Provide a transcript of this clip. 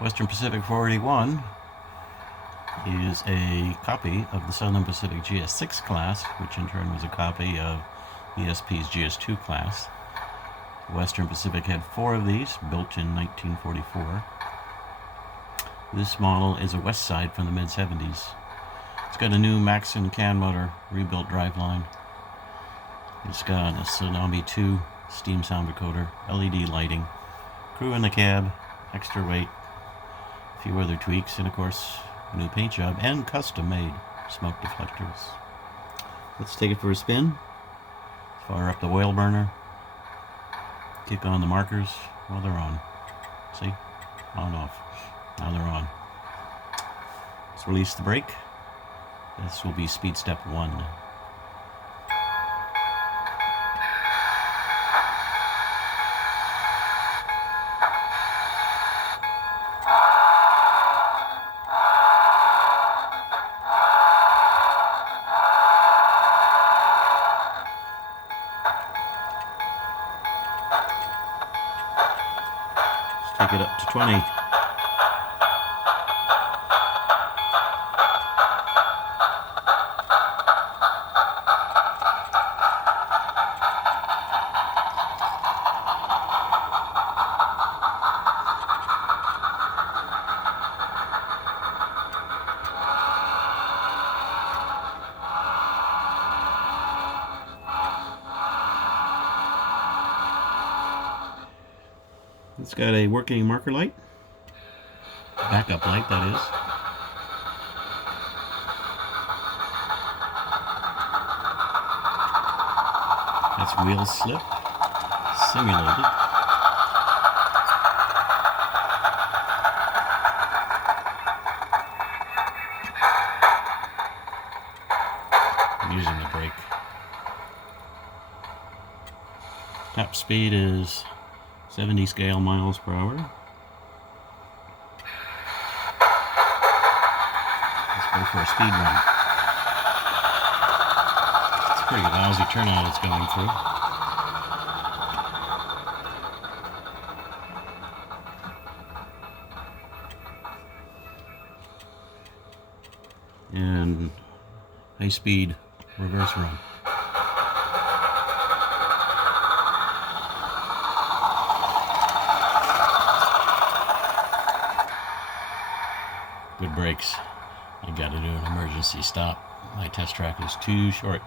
Western Pacific 481 is a copy of the Southern Pacific GS6 class, which in turn was a copy of ESP's GS2 class. Western Pacific had 4 of these, built in 1944. This model is a West Side from the mid-70s. It's got a new Maxon can motor, rebuilt driveline. It's got a Tsunami 2 steam sound recorder, LED lighting, crew in the cab, extra weight, a few other tweaks, and of course, a new paint job and custom-made smoke deflectors. Let's take it for a spin. Fire up the oil burner. Kick on the markers while they're on. See? On, off. Now they're on. Let's release the brake. This will be speed step 1. Let's take it up to 20. It's got a working marker light, backup light that is. That's wheel slip, simulated. I'm using the brake. Top speed is 70 scale miles per hour. Let's go for a speed run. It's a pretty lousy turnout it's going through. And high speed reverse run. Good brakes. I got to do an emergency stop. My test track is too short.